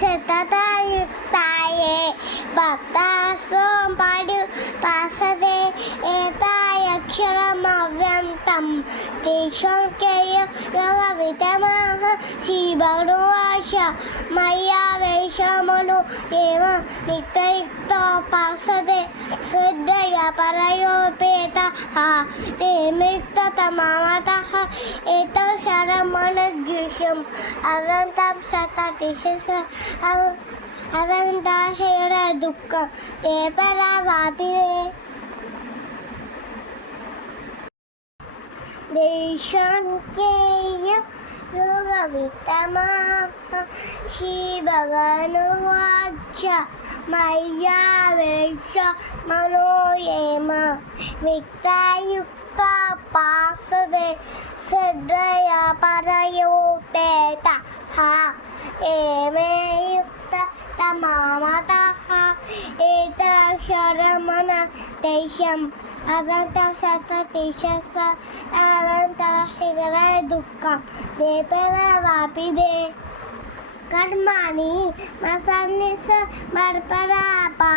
सततयुक्ताये भक्तास्त्वं पासते एतायक्षरमव्यन्तं तेषां केय योगवितमः श्रीभगवाश मय्या वैषमनो एव नित्ययुक्तोपासते श्रद्धया परयोपेतः ते मुक्ततमतः एतशरमणगीषम् अवन्तं सततिशस अवन्ताहेर दुःखं ते परावापिरे देशान्केय योगवितमः श्रीभगवानुवाच मय्या वैषमनो येम नित्ययुक्तोपासते श्रद्धया परयोपेतः एमे युक्ततमतः एतशरमण तेषाम् अवन्तं सततिशस अवन्ताहेर दुःखं ते परावापिरे कर्माणि मसन्निस मर्परापा